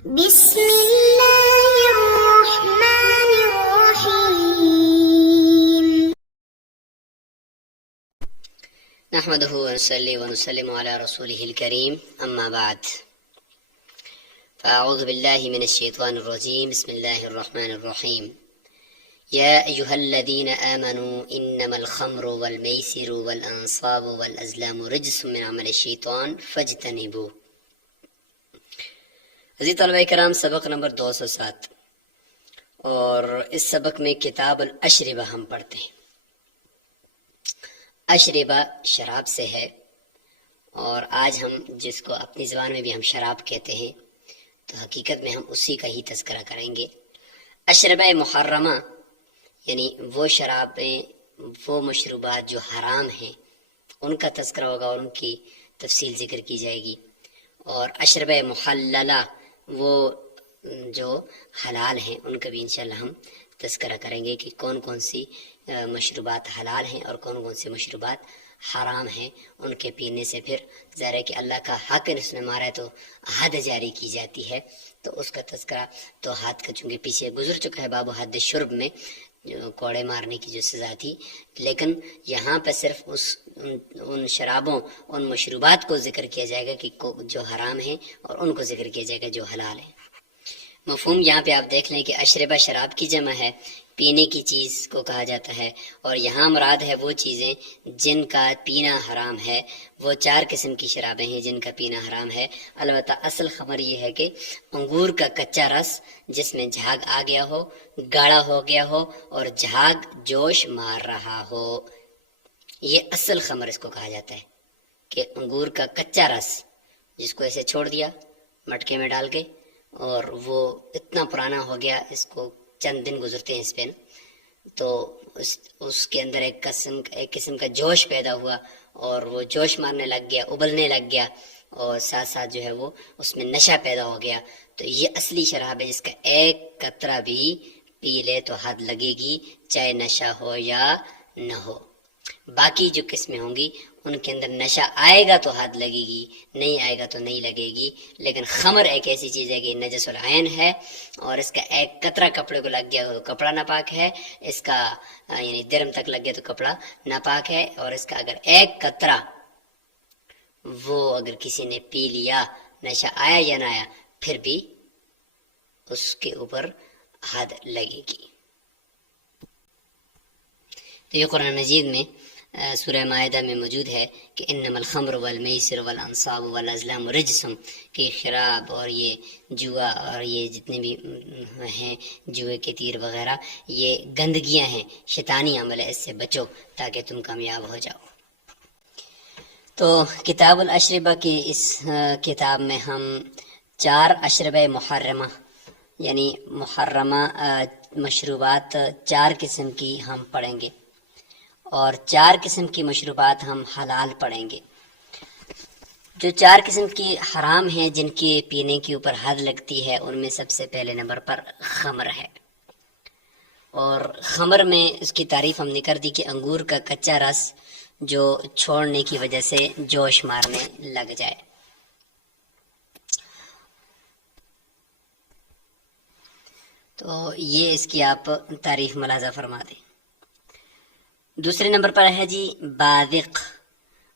بسم الله الرحمن الرحيم. نحمده ونصلي ونسلم على رسوله الكريم أما بعد فأعوذ بالله من الشيطان الرجيم بسم الله الرحمن الرحيم يا أيها الذين آمنوا إنما الخمر والميسر والأنصاب والأزلام رجس من عمل الشيطان فاجتنبوه. عزیز طلبہ کرام، سبق نمبر 207 اور اس سبق میں کتاب الاشربہ ہم پڑھتے ہیں۔ اشربہ شراب سے ہے، اور آج ہم جس کو اپنی زبان میں بھی ہم شراب کہتے ہیں تو حقیقت میں ہم اسی کا ہی تذکرہ کریں گے۔ اشربہ محرمہ یعنی وہ شرابیں، وہ مشروبات جو حرام ہیں ان کا تذکرہ ہوگا اور ان کی تفصیل ذکر کی جائے گی، اور اشربہ محللہ وہ جو حلال ہیں ان کا بھی انشاءاللہ ہم تذکرہ کریں گے کہ کون کون سی مشروبات حلال ہیں اور کون کون سے مشروبات حرام ہیں۔ ان کے پینے سے پھر ظاہر ہے کہ اللہ کا حق اس نے مارا ہے تو حد جاری کی جاتی ہے، تو اس کا تذکرہ تو حد کا چونکہ پیچھے گزر چکا ہے باب حد شرب میں کوڑے مارنے کی جو سزا تھی، لیکن یہاں پہ صرف ان شرابوں، ان مشروبات کو ذکر کیا جائے گا کہ جو حرام ہیں، اور ان کو ذکر کیا جائے گا جو حلال ہیں۔ مفہوم یہاں پہ آپ دیکھ لیں کہ اشربہ شراب کی جمع ہے، پینے کی چیز کو کہا جاتا ہے، اور یہاں مراد ہے وہ چیزیں جن کا پینا حرام ہے۔ وہ 4 قسم کی شرابیں ہیں جن کا پینا حرام ہے۔ البتہ اصل خبر یہ ہے کہ انگور کا کچا رس جس میں جھاگ آ گیا ہو، گاڑھا ہو گیا ہو اور جھاگ جوش مار رہا ہو، یہ اصل خمر اس کو کہا جاتا ہے کہ انگور کا کچا رس جس کو ایسے چھوڑ دیا مٹکے میں ڈال کے اور وہ اتنا پرانا ہو گیا، اس کو چند دن گزرتے ہیں اس پہ، تو اس کے اندر ایک قسم کا جوش پیدا ہوا اور وہ جوش مارنے لگ گیا، ابلنے لگ گیا، اور ساتھ ساتھ جو ہے وہ اس میں نشہ پیدا ہو گیا، تو یہ اصلی شراب ہے جس کا ایک قطرہ بھی پی لے تو حد لگے گی، چاہے نشہ ہو یا نہ ہو۔ باقی جو قسمیں ہوں گی ان کے اندر نشہ آئے گا تو حد لگے گی، نہیں آئے گا تو نہیں لگے گی، لیکن خمر ایک ایسی چیز ہے کہ نجس العین ہے، اور اس کا ایک قطرہ کپڑے کو لگ گیا تو کپڑا ناپاک ہے، اس کا یعنی درم تک لگ گیا تو کپڑا ناپاک ہے، اور اس کا اگر ایک قطرہ وہ اگر کسی نے پی لیا، نشہ آیا یا نہ آیا، پھر بھی اس کے اوپر حد لگے گی۔ تو یہ قرآن مجید میں سورہ مائدہ میں موجود ہے کہ انما الخمر والمیسر والانصاب والازلام رجسم، کہ شراب اور یہ جوا اور یہ جتنے بھی ہیں جوئے کے تیر وغیرہ یہ گندگیاں ہیں، شیطانی عمل ہے، اس سے بچو تاکہ تم کامیاب ہو جاؤ۔ تو کتاب الاشربہ کی اس کتاب میں ہم 4 اشربہ محرمہ یعنی محرمہ مشروبات 4 قسم کی ہم پڑھیں گے، اور 4 قسم کی مشروبات ہم حلال پڑھیں گے۔ جو 4 قسم کی حرام ہیں جن کے پینے کے اوپر حد لگتی ہے، ان میں سب سے پہلے نمبر پر خمر ہے، اور خمر میں اس کی تعریف ہم نے کر دی کہ انگور کا کچا رس جو چھوڑنے کی وجہ سے جوش مارنے لگ جائے۔ تو یہ اس کی آپ تعریف ملاحظہ فرما دیں۔ دوسرے نمبر پر ہے جی بادق۔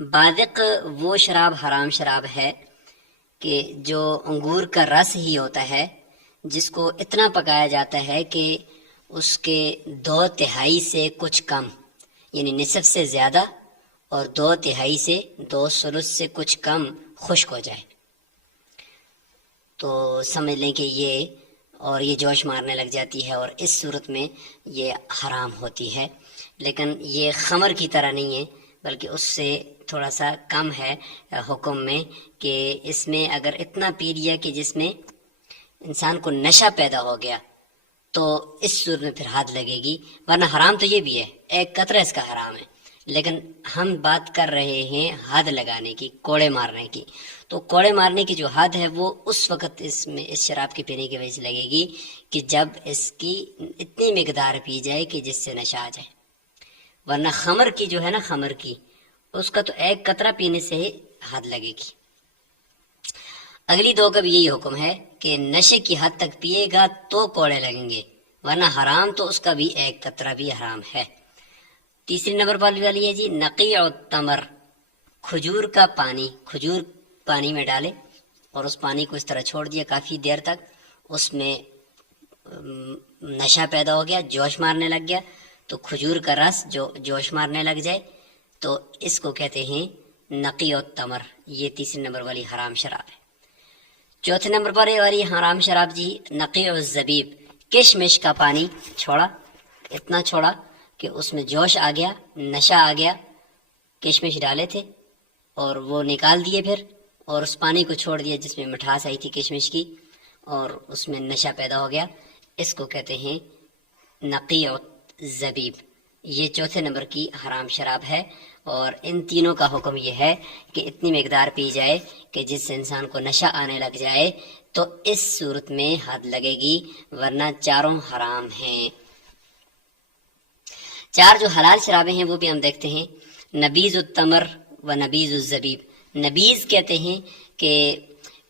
بادق وہ شراب حرام شراب ہے کہ جو انگور کا رس ہی ہوتا ہے، جس کو اتنا پکایا جاتا ہے کہ اس کے 2/3 سے کچھ کم یعنی نصف سے زیادہ اور 2/3 سے 2/3 سے کچھ کم خشک ہو جائے، تو سمجھ لیں کہ یہ جوش مارنے لگ جاتی ہے، اور اس صورت میں یہ حرام ہوتی ہے۔ لیکن یہ خمر کی طرح نہیں ہے، بلکہ اس سے تھوڑا سا کم ہے حکم میں، کہ اس میں اگر اتنا پی لیا کہ جس میں انسان کو نشہ پیدا ہو گیا تو اس صورت میں پھر حد لگے گی، ورنہ حرام تو یہ بھی ہے، ایک قطرہ اس کا حرام ہے، لیکن ہم بات کر رہے ہیں حد لگانے کی، کوڑے مارنے کی۔ تو کوڑے مارنے کی جو حد ہے وہ اس وقت اس شراب کے پینے کی وجہ سے لگے گی کہ جب اس کی اتنی مقدار پی جائے کہ جس سے نشہ آ جائے، ورنہ خمر کی جو ہے نا، خمر کی اس کا تو ایک قطرہ پینے سے ہی حد لگے گی۔ اگلی 2 کا بھی یہی حکم ہے کہ نشے کی حد تک پیے گا تو کوڑے لگیں گے، ورنہ حرام تو اس کا بھی ایک قطرہ بھی حرام ہے۔ تیسری نمبر والی ہے جی نقیع التمر، کھجور کا پانی، کھجور پانی میں ڈالے اور اس پانی کو اس طرح چھوڑ دیا کافی دیر تک، اس میں نشہ پیدا ہو گیا، جوش مارنے لگ گیا، تو کھجور کا رس جو جوش مارنے لگ جائے تو اس کو کہتے ہیں نقیع التمر۔ یہ تیسری نمبر والی حرام شراب ہے۔ چوتھے نمبر پر والی حرام شراب جی نقیع الزبیب، کشمش کا پانی چھوڑا، اتنا چھوڑا کہ اس میں جوش آ گیا، نشہ آ گیا، کشمش ڈالے تھے اور وہ نکال دیے پھر، اور اس پانی کو چھوڑ دیا جس میں مٹھاس آئی تھی کشمش کی، اور اس میں نشہ پیدا ہو گیا، اس کو کہتے ہیں نقیع الزبیب۔ یہ چوتھے نمبر کی حرام شراب ہے، اور ان تینوں کا حکم یہ ہے کہ اتنی مقدار پی جائے کہ جس سے انسان کو نشہ آنے لگ جائے، تو اس صورت میں حد لگے گی، ورنہ چاروں حرام ہیں۔ چار جو حلال شرابیں ہیں وہ بھی ہم دیکھتے ہیں، نبیذ التمر و نبیذ الزبیب۔ نبیذ کہتے ہیں کہ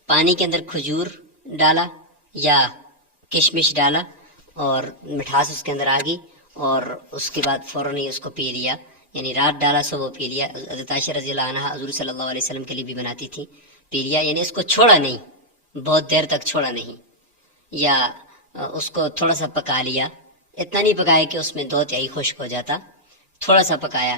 پانی کے اندر کھجور ڈالا یا کشمش ڈالا اور مٹھاس اس کے اندر آ گئی، اور اس کے بعد فوراً ہی اس کو پی لیا، یعنی رات ڈالا صبح پی لیا۔ حضرت عائشہ رضی اللہ عنہ حضور صلی اللہ علیہ وسلم کے لیے بھی بناتی تھی، پی لیا، یعنی اس کو چھوڑا نہیں، بہت دیر تک چھوڑا نہیں، یا اس کو تھوڑا سا پکا لیا، اتنا نہیں پکایا کہ اس میں دو تہائی خشک ہو جاتا، تھوڑا سا پکایا،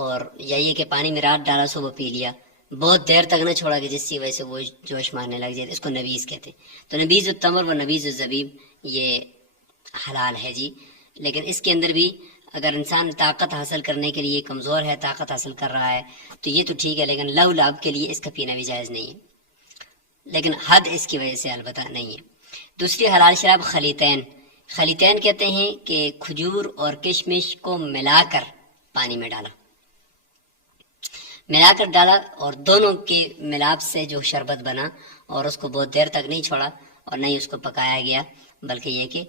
اور یا یہ کہ پانی میں رات ڈالا صبح پی لیا، بہت دیر تک نہ چھوڑا کہ جس کی وجہ سے وہ جوش مارنے لگ جائے، اس کو نبیذ کہتے ہیں۔ تو نبیذ التمر و نبیذ الزبیب یہ حلال ہے جی، لیکن اس کے اندر بھی اگر انسان طاقت حاصل کرنے کے لیے کمزور ہے، طاقت حاصل کر رہا ہے تو یہ تو ٹھیک ہے، لیکن لو لعب کے لیے اس کا پینا بھی جائز نہیں ہے، لیکن حد اس کی وجہ سے البتہ نہیں ہے۔ دوسری حلال شراب خلیتین۔ خلیتین کہتے ہیں کہ کھجور اور کشمش کو ملا کر پانی میں ڈالا اور دونوں کے ملاپ سے جو شربت بنا، اور اس کو بہت دیر تک نہیں چھوڑا اور نہ ہی اس کو پکایا گیا، بلکہ یہ کہ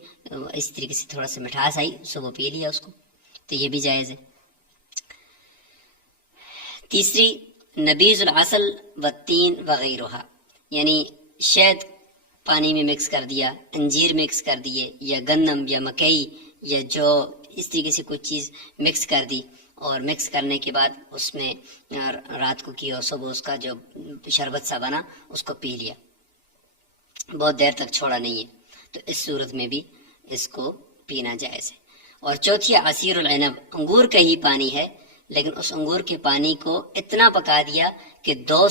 اس طریقے سے تھوڑا سا مٹھاس آئی، صبح پی لیا اس کو، تو یہ بھی جائز ہے۔ تیسری نبیذ العسل والتین وغیرہ، یعنی شہد پانی میں مکس کر دیا، انجیر مکس کر دیے، یا گندم یا مکئی یا جو اس طریقے سے کوئی چیز مکس کر دی، اور مکس کرنے کے بعد اس میں رات کو کی اور صبح اس کا جو شربت سا بنا اس کو پی لیا، بہت دیر تک چھوڑا نہیں ہے، تو اس صورت میں بھی اس کو پینا جائز ہے۔ اور چوتھی عصیر العنب، انگور کا ہی پانی ہے، لیکن اس انگور کے پانی کو اتنا پکا دیا کہ 2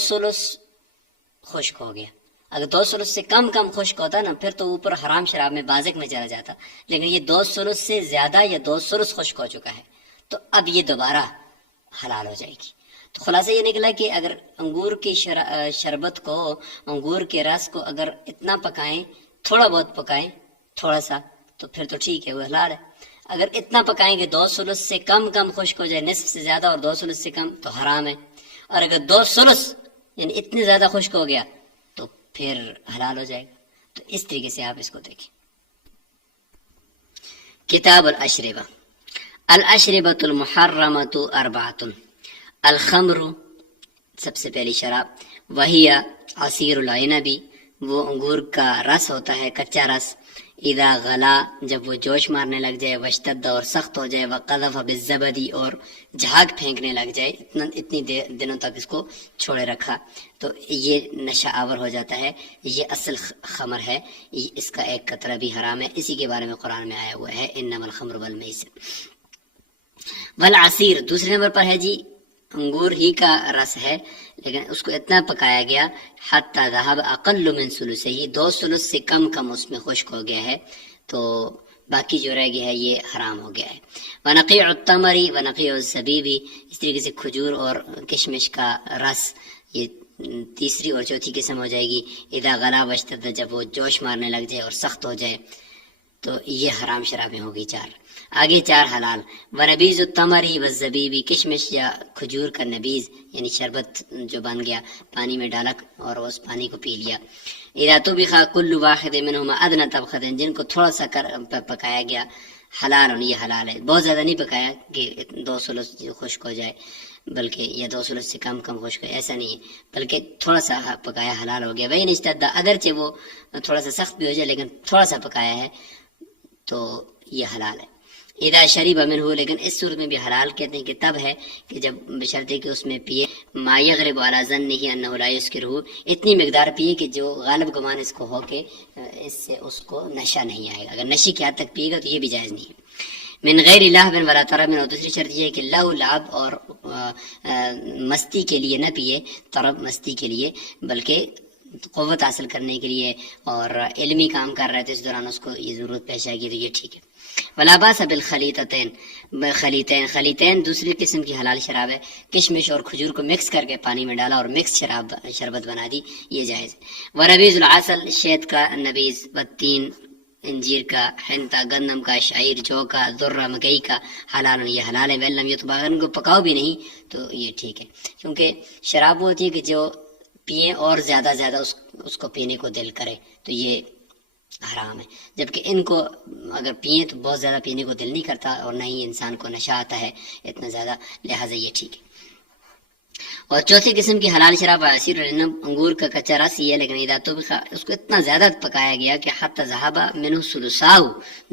خشک ہو گیا۔ اگر 2 سے کم خشک ہوتا نا پھر تو اوپر حرام شراب میں بازق میں چلا جاتا، لیکن یہ 2 سے زیادہ یا 2 خشک ہو چکا ہے، تو اب یہ دوبارہ حلال ہو جائے گی۔ تو خلاصہ یہ نکلا کہ اگر انگور کی شربت کو، انگور کے رس کو اگر اتنا پکائیں، تھوڑا بہت پکائیں، تھوڑا سا، تو پھر تو ٹھیک ہے، وہ حلال ہے۔ اگر اتنا پکائیں گے 2 سے کم خشک ہو جائے، نصف سے زیادہ اور 2 سے کم، تو حرام ہے۔ اور اگر 2 یعنی اتنے زیادہ خشک ہو گیا تو پھر حلال ہو جائے گا۔ تو اس طریقے سے آپ اس کو دیکھیں۔ کتاب الاشربہ۔ الاشربۃ المحرمۃ 4، الخمر سب سے پہلی شراب، وہی عصیر العنب، وہ انگور کا رس ہوتا ہے، کچا رس، اذا غلا، جب وہ جوش مارنے لگ جائے، واشتد، اور سخت ہو جائے، وقذف بالزبد، اور جھاگ پھینکنے لگ جائے، اتنی دنوں تک اس کو چھوڑے رکھا تو یہ نشہ آور ہو جاتا ہے، یہ اصل خمر ہے، اس کا ایک قطرہ بھی حرام ہے۔ اسی کے بارے میں قرآن میں آیا ہوا ہے انما الخمر والمیسر۔ والعصیر دوسرے نمبر پر ہے جی انگور ہی کا رس ہے، لیکن اس کو اتنا پکایا گیا حتی ذهب اقل من ثلثه، 2 سے کم اس میں خشک ہو گیا ہے، تو باقی جو رہ گیا ہے یہ حرام ہو گیا ہے۔ ونقیع التمر ونقیع الزبیب، اس طریقے سے کھجور اور کشمش کا رس، یہ تیسری اور چوتھی قسم ہو جائے گی۔ اذا غلا واشتد، جب وہ جوش مارنے لگ جائے اور سخت ہو جائے، تو یہ حرام شرابیں ہوگی 4۔ آگے 4 حلال، ونبیذ التمر والزبیب، کشمش یا کھجور کا نبیذ یعنی شربت جو بن گیا، پانی میں ڈالا اور اس پانی کو پی لیا۔ اذا طبخ كل واحد منهما ادنى طبخة، جن کو تھوڑا سا پکایا گیا، حلال، یہ حلال ہے، بہت زیادہ نہیں پکایا کہ 2 خشک ہو جائے۔ بلکہ یا 2 ثلث سے کم خشک ہے، ایسا نہیں ہے، بلکہ تھوڑا سا پکایا حلال ہو گیا. وہی نشتہ اگرچہ وہ تھوڑا سا سخت بھی ہو جائے لیکن تھوڑا سا پکایا ہے تو یہ حلال ہے. اذا شرب منہ، لیکن اس صورت میں بھی حلال کہتے ہیں کہ تب ہے کہ جب بشرطے کہ اس میں پیے ما یغلب علی ظنہ انہ لا یسکرہ، اتنی مقدار پیے کہ جو غالب گمان اس کو ہو کہ اس سے اس کو نشہ نہیں آئے گا. اگر نشے کی حد تک پیے گا تو یہ بھی جائز نہیں ہے. من غیر لہو ولا طرب، اور دوسری شرط یہ ہے کہ لو لعب اور مستی کے لیے نہ پیے، طرب مستی کے لیے، بلکہ قوت حاصل کرنے کے لیے اور علمی کام کر رہے تھے اس دوران اس کو یہ ضرورت پیش آئے گی تو یہ ٹھیک ہے. ولا باس بالخلیطتین، خلیطین دوسری قسم کی حلال شراب ہے. کشمش اور کھجور کو مکس کر کے پانی میں ڈالا اور مکس شربت بنا دی، یہ جائز. وربیز العسل، شہد کا نبیز، والتین انجیر کا، حنطہ گندم کا، شعیر جو کا، ذرہ مکئی کا، حلال، یہ حلال ہے. ویلم یطبخ، ان کو پکاؤ بھی نہیں تو یہ ٹھیک ہے، کیونکہ شراب وہ ہوتی ہے کہ جو پیئیں اور زیادہ اس کو پینے کو دل کرے تو یہ حرام ہے، جبکہ ان کو اگر پئیں تو بہت زیادہ پینے کو دل نہیں کرتا اور نہ ہی انسان کو نشہ آتا ہے اتنا زیادہ، لہٰذا یہ ٹھیک ہے. اور چوتھی قسم کی حلال شراب عصیر العنب، انگور کا کچا رس ہی ہے، لیکن اذا طبخ، اس کو اتنا زیادہ پکایا گیا کہ حتی ذهب منه ثلثاؤ،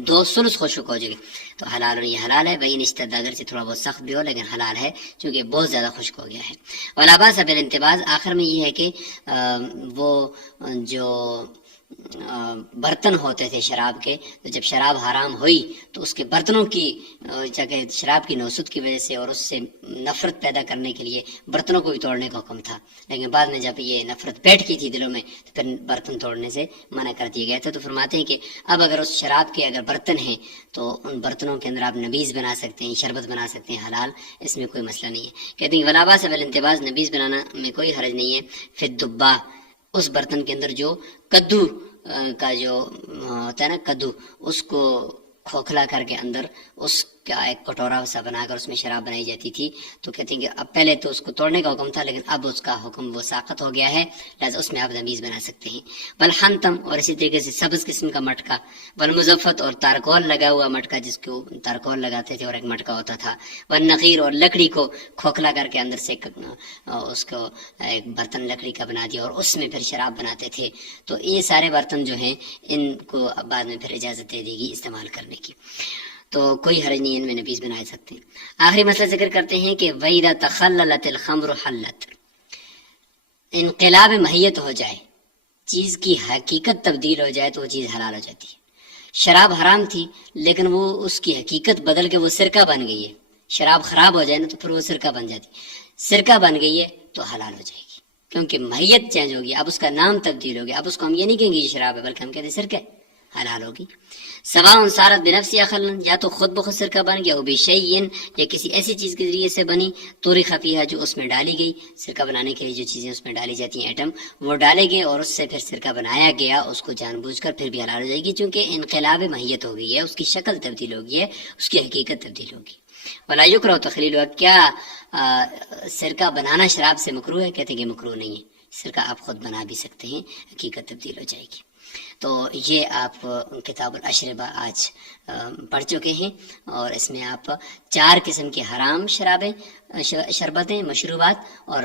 2 ثلث خشک ہو جائے تو حلال، یہ حلال ہے. وہی نشتہ اگرچہ تھوڑا بہت سخت بھی ہو لیکن حلال ہے چونکہ بہت زیادہ خشک ہو گیا ہے. ولا باس بالانتباز، آخر میں یہ ہے کہ وہ جو برتن ہوتے تھے شراب کے، تو جب شراب حرام ہوئی تو اس کے برتنوں کی شراب کی نوسط کی وجہ سے اور اس سے نفرت پیدا کرنے کے لیے برتنوں کو بھی توڑنے کا حکم تھا، لیکن بعد میں جب یہ نفرت بیٹھ کی تھی دلوں میں تو پھر برتن توڑنے سے منع کر دیا گیا تھا. تو فرماتے ہیں کہ اب اگر اس شراب کے اگر برتن ہیں تو ان برتنوں کے اندر آپ نبیز بنا سکتے ہیں، شربت بنا سکتے ہیں حلال، اس میں کوئی مسئلہ نہیں ہے. کہتے ہیں ولا باس بالانتباز، نبیز بنانا میں کوئی حرج نہیں ہے. فی الدبا، اس برتن کے اندر جو کدو کا جو ہوتا ہے نا کدو، اس کو کھوکھلا کر کے اندر اس کا ایک کٹورا سا بنا کر اس میں شراب بنائی جاتی تھی. تو کہتے ہیں کہ اب پہلے تو اس کو توڑنے کا حکم تھا لیکن اب اس کا حکم وہ ساقط ہو گیا ہے، لہٰذا اس میں آپ نبیز بنا سکتے ہیں. والحنتم، اور اسی طریقے سے سبز قسم کا مٹکا. والمزفت، اور تارکول لگا ہوا مٹکا جس کو تارکول لگاتے تھے اور ایک مٹکا ہوتا تھا. والنخیر، اور لکڑی کو کھوکھلا کر کے اندر سے اس کو ایک برتن لکڑی کا بنا دیا اور اس میں پھر شراب بناتے تھے. تو یہ سارے برتن جو ہیں ان کو بعد میں پھر اجازت دے دے گی استعمال کرنے کی، تو کوئی حرج نہیں، ان میں نبیز بنائے سکتے ہیں. آخری مسئلہ ذکر کرتے ہیں کہ وَإِذَا تَخَلَّلَتِ الْخَمْرُ حَلَّتْ، انقلاب ماہیت ہو جائے، چیز کی حقیقت تبدیل ہو جائے تو وہ چیز حلال ہو جاتی ہے. شراب حرام تھی لیکن وہ اس کی حقیقت بدل کے وہ سرکہ بن گئی ہے. شراب خراب ہو جائے نا تو پھر وہ سرکہ بن جاتی، سرکہ بن گئی ہے تو حلال ہو جائے گی، کیونکہ ماہیت چینج ہوگی، اب اس کا نام تبدیل ہو گیا. اب اس کو ہم یہ نہیں کہیں گے یہ شراب ہے بلکہ ہم کہتے ہیں سرکہ، حلال ہوگی. سواء صارت بنفسها خلا، یا تو خود بخود سرکہ بن گیا، بشیء، یا کسی ایسی چیز کے ذریعے سے بنی، طرح فیہا، جو اس میں ڈالی گئی. سرکہ بنانے کے لیے جو چیزیں اس میں ڈالی جاتی ہیں ایٹم، وہ ڈالے گئے اور اس سے پھر سرکہ بنایا گیا، اس کو جان بوجھ کر پھر بھی حلال ہو جائے گی، چونکہ انقلاب ماہیت ہو گئی ہے، اس کی شکل تبدیل ہو گئی ہے، اس کی حقیقت تبدیل ہوگی. ولا یکرہ تخلیلها، کیا سرکہ بنانا شراب سے مکروہ ہے؟ کہتے ہیں کہ مکروہ نہیں ہے، سرکہ آپ خود بنا بھی سکتے ہیں، حقیقت تبدیل ہو جائے گی. تو یہ آپ کتاب الاشربہ آج پڑھ چکے ہیں، اور اس میں آپ 4 قسم کی حرام شربتیں، مشروبات، اور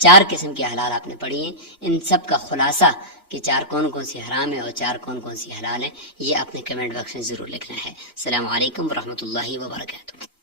4 قسم کی حلال آپ نے پڑھی ہیں. ان سب کا خلاصہ کہ 4 کون سی حرام ہے اور 4 کون سی حلال ہے، یہ آپ نے کمنٹ باکس میں ضرور لکھنا ہے. السلام علیکم ورحمۃ اللہ وبرکاتہ.